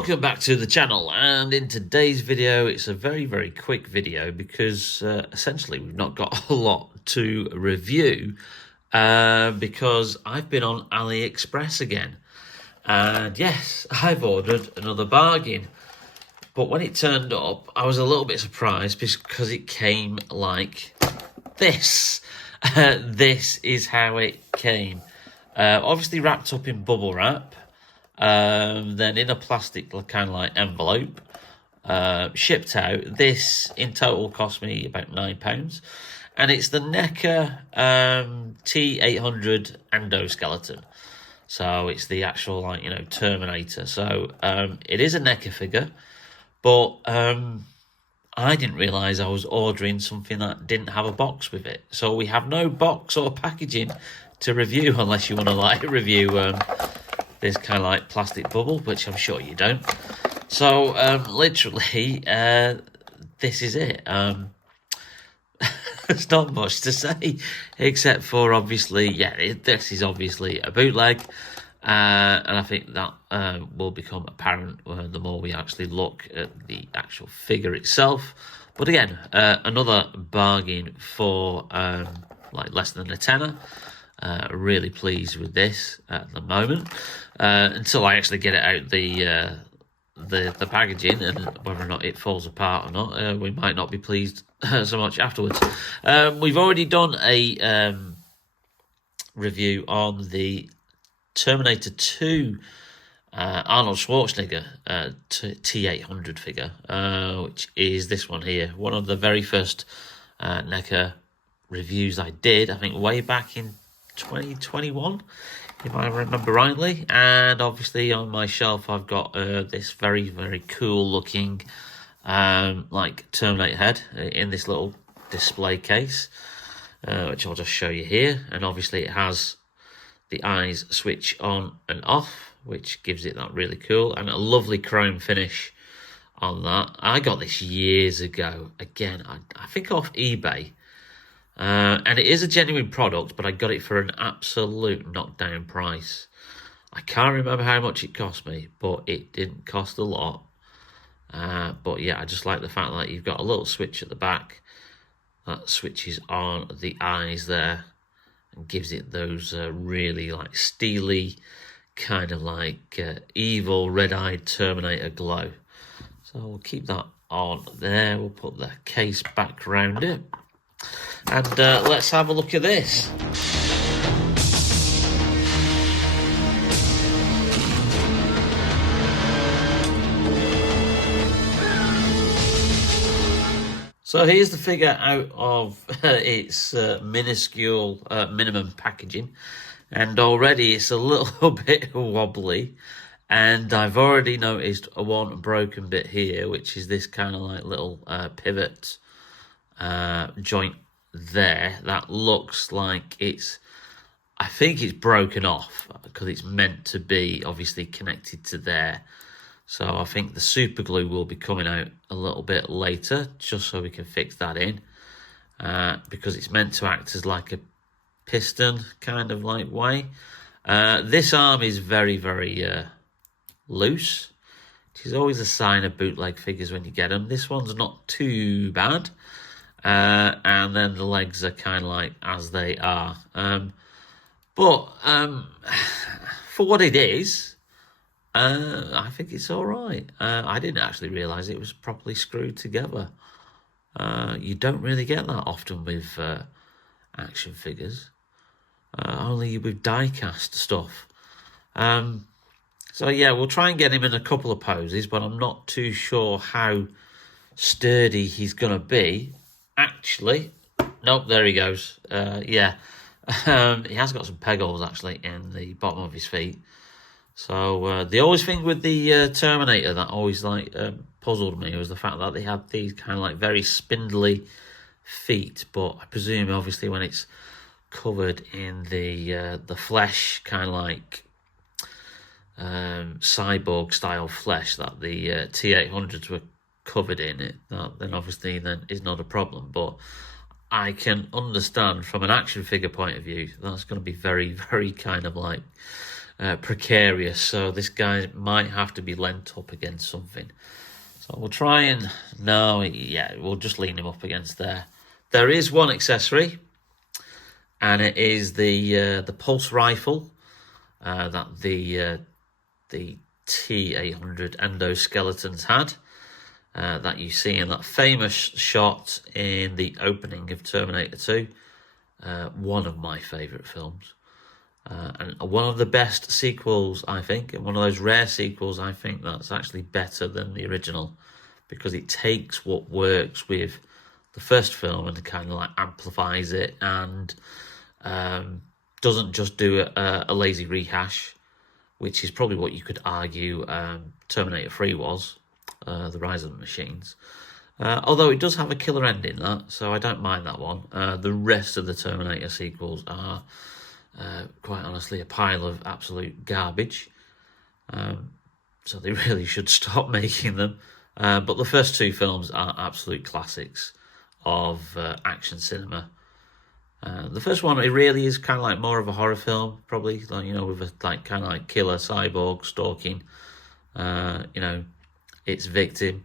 Welcome back to the channel, and in today's video it's a very quick video because essentially we've not got a lot to review because I've been on AliExpress again, and yes, I've ordered another bargain. But when it turned up, I was a little bit surprised because it came like this. This is how it came. Obviously wrapped up in bubble wrap. Then in a plastic kind of like envelope, shipped out. This in total cost me about £9, and it's the NECA T800 Endoskeleton. So it's the actual Terminator. So it is a NECA figure, but I didn't realise I was ordering something that didn't have a box with it. So we have no box or packaging to review unless you want to review this kind of plastic bubble, which I'm sure you don't. So literally this is it. There's not much to say except for obviously this is obviously a bootleg, and I think that will become apparent the more we actually look at the actual figure itself. But again, another bargain for less than a tenner. Really pleased with this at the moment, until I actually get it out the packaging, and whether or not it falls apart or not, we might not be pleased so much afterwards. We've already done a review on the Terminator 2 Arnold Schwarzenegger T800 figure, which is this one here. One of the very first NECA reviews I did, I think way back in 2021, if I remember rightly. And obviously on my shelf I've got this very cool looking Terminator head in this little display case, which I'll just show you here. And obviously it has the eyes switch on and off, which gives it that really cool and a lovely chrome finish on that. I got this years ago, again I think off eBay. And it is a genuine product, but I got it for an absolute knockdown price. I can't remember how much it cost me, but it didn't cost a lot. But yeah, I just like the fact that you've got a little switch at the back that switches on the eyes there and gives it those really steely, kind of evil red-eyed Terminator glow. So we'll keep that on there. We'll put the case back around it. And let's have a look at this. So here's the figure out of its minuscule minimum packaging, and already it's a little bit wobbly, and I've already noticed one broken bit here, which is this kind of little pivot joint there that looks like I think it's broken off because it's meant to be obviously connected to there. So I think the super glue will be coming out a little bit later, just so we can fix that in, because it's meant to act as like a piston kind of way. This arm is very loose, which is always a sign of bootleg figures when you get them. This one's not too bad. And then the legs are kind of as they are. But for what it is, I think it's all right. I didn't actually realise it was properly screwed together. You don't really get that often with action figures, only with die-cast stuff. So yeah, we'll try and get him in a couple of poses, but I'm not too sure how sturdy he's going to be. Actually, nope, there he goes. He has got some peg holes actually in the bottom of his feet. So the always thing with the Terminator that always puzzled me was the fact that they had these kind of very spindly feet. But I presume obviously when it's covered in the flesh, kind of cyborg style flesh that the T800s were covered in it, then obviously is not a problem. But I can understand from an action figure point of view that's going to be very kind of precarious, so this guy might have to be leant up against something. So we'll try and, no, yeah, we'll just lean him up against there. There is one accessory, and it is the pulse rifle that the T-800 Endoskeletons had, that you see in that famous shot in the opening of Terminator 2, one of my favourite films. And one of the best sequels, I think, and one of those rare sequels, I think, that's actually better than the original, because it takes what works with the first film and kind of like amplifies it, and doesn't just do a lazy rehash, which is probably what you could argue Terminator 3 was, The Rise of the Machines. Although it does have a killer ending, that, so I don't mind that one. The rest of the Terminator sequels are, quite honestly, a pile of absolute garbage. So they really should stop making them. But the first two films are absolute classics of action cinema. The first one, it really is kind of like more of a horror film, probably, like, you know, with a like kind of like killer cyborg stalking, you know, its victim,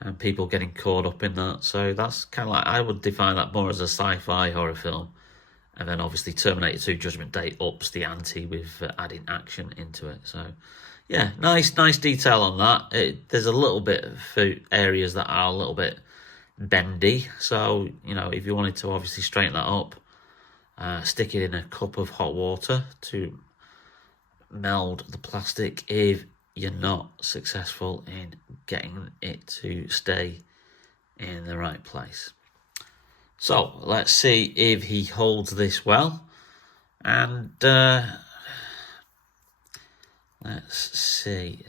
and people getting caught up in that. So that's kind of like, I would define that more as a sci-fi horror film. And then obviously Terminator 2 Judgment Day ups the ante with adding action into it. So yeah, nice detail on that. There's a little bit of areas that are a little bit bendy. So, you know, if you wanted to obviously straighten that up, stick it in a cup of hot water to meld the plastic if you're not successful in getting it to stay in the right place. So let's see if he holds this well, and let's see.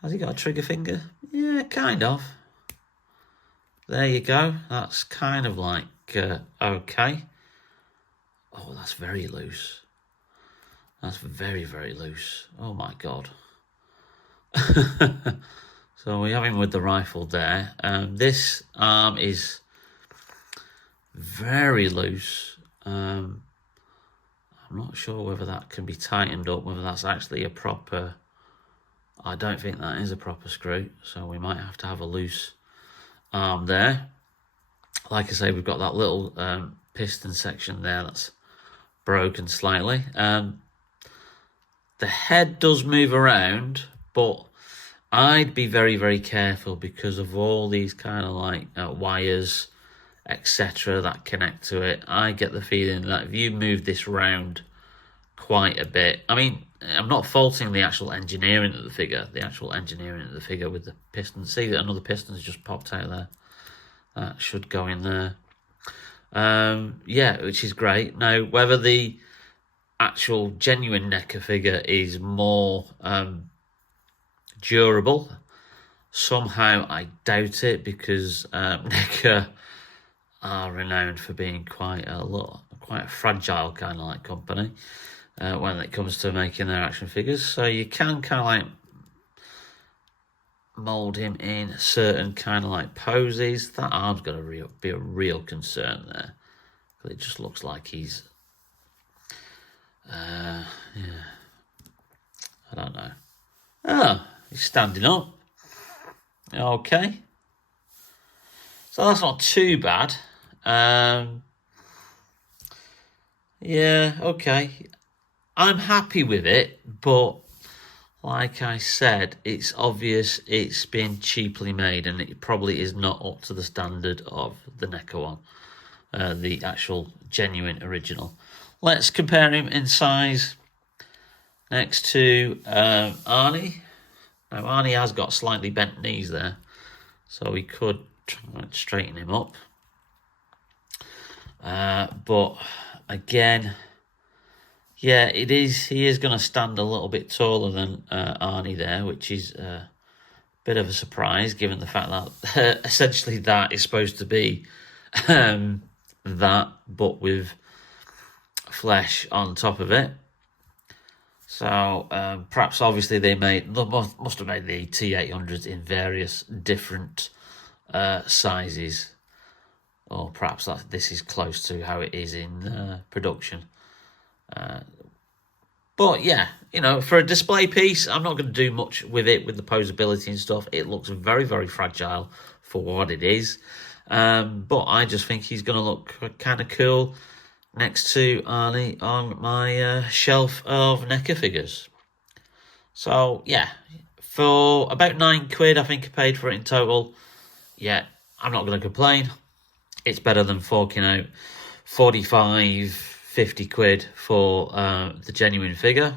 Has he got a trigger finger? Yeah, kind of. There you go. That's kind of like okay. Oh, that's very loose. That's very, very loose. Oh my god. So we have him with the rifle there. This arm is very loose. I'm not sure whether that can be tightened up, whether that's actually a proper... I don't think that is a proper screw, so we might have to have a loose arm there. Like I say, we've got that little piston section there that's broken slightly. The head does move around, but I'd be very, very careful because of all these kind of like wires, etc., that connect to it. I get the feeling that if you move this round quite a bit, I mean, I'm not faulting the actual engineering of the figure, with the piston. See that another piston's just popped out there. That should go in there. Yeah, which is great. Now, whether the actual genuine NECA figure is more durable, somehow I doubt it, because NECA are renowned for being quite a fragile kind of like company when it comes to making their action figures. So you can kind of like mold him in certain kind of like poses. That arm's going to be a real concern there. It just looks like he's yeah, I don't know. Oh, he's standing up. Okay, so that's not too bad. Yeah, okay, I'm happy with it, but like I said, it's obvious it's been cheaply made, and it probably is not up to the standard of the NECA one, the actual genuine original. Let's compare him in size next to Arnie. Now, Arnie has got slightly bent knees there, so we could try and straighten him up. But again, yeah, he is going to stand a little bit taller than Arnie there, which is a bit of a surprise, given the fact that essentially that is supposed to be that, but with flesh on top of it. So perhaps obviously they must have made the T800s in various different sizes, or perhaps this is close to how it is in production. But yeah, you know, for a display piece, I'm not going to do much with it, with the posability and stuff. It looks very, very fragile for what it is. But I just think he's going to look kind of cool next to Ali on my shelf of NECA figures. So yeah, for about £9, I think I paid for it in total. Yeah, I'm not going to complain. It's better than forking out 45, 50 quid for the genuine figure.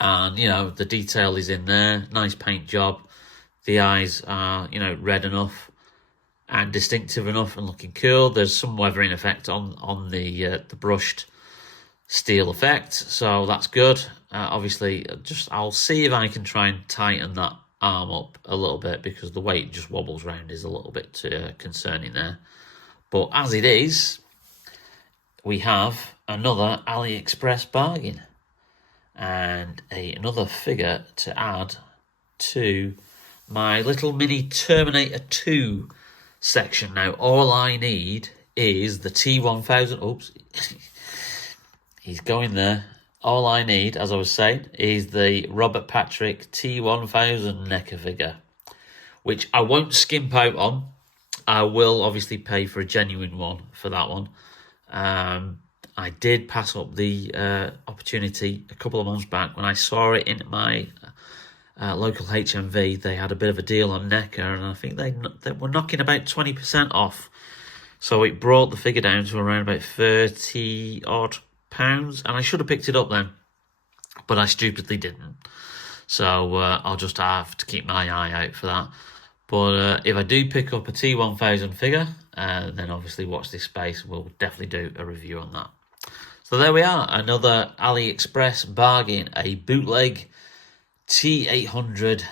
And, you know, the detail is in there. Nice paint job. The eyes are, you know, red enough and distinctive enough and looking cool. There's some weathering effect on the brushed steel effect, so that's good. Obviously, I'll see if I can try and tighten that arm up a little bit, because the way it just wobbles around is a little bit concerning there. But as it is, we have another AliExpress bargain and another figure to add to my little mini Terminator 2 section. Now, all I need is the T1000. Oops. He's going there. All I need, as I was saying, is the Robert Patrick T1000 NECA figure, which I won't skimp out on. I will obviously pay for a genuine one for that one. I did pass up the opportunity a couple of months back when I saw it in my local HMV. They had a bit of a deal on NECA, and I think they were knocking about 20% off. So it brought the figure down to around about 30 odd pounds, and I should have picked it up then, but I stupidly didn't. So I'll just have to keep my eye out for that. But if I do pick up a T1000 figure, then obviously watch this space. We'll definitely do a review on that. So there we are, another AliExpress bargain, a bootleg T800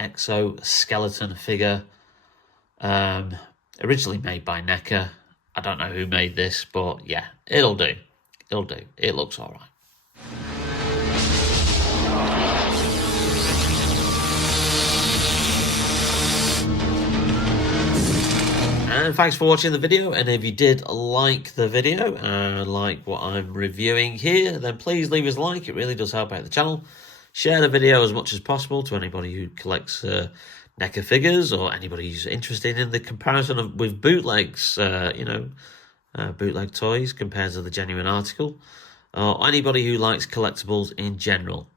Endoskeleton figure, originally made by NECA. I don't know who made this, but yeah, it'll do. It'll do. It looks all right. And thanks for watching the video, and if you did like the video and like what I'm reviewing here, then please leave us a like. It really does help out the channel. Share the video as much as possible to anybody who collects NECA figures, or anybody who's interested in the comparison with bootlegs, bootleg toys compared to the genuine article, or anybody who likes collectibles in general.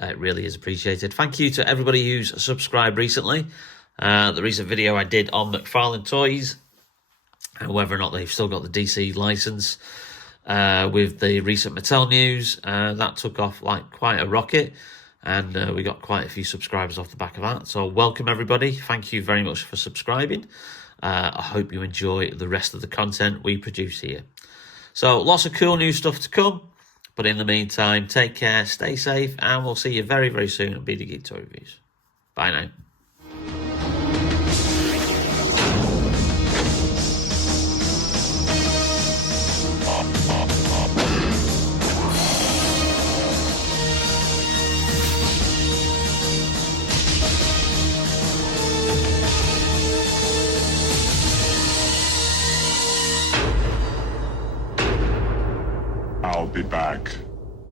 It really is appreciated. Thank you to everybody who's subscribed recently. The recent video I did on McFarlane Toys, and whether or not they've still got the DC license, with the recent Mattel news, that took off like quite a rocket, and we got quite a few subscribers off the back of that. So welcome everybody. Thank you very much for subscribing. I hope you enjoy the rest of the content we produce here. So lots of cool new stuff to come. But in the meantime, take care, stay safe, and we'll see you very, very soon at Bearded Geek Toy Reviews. Bye now.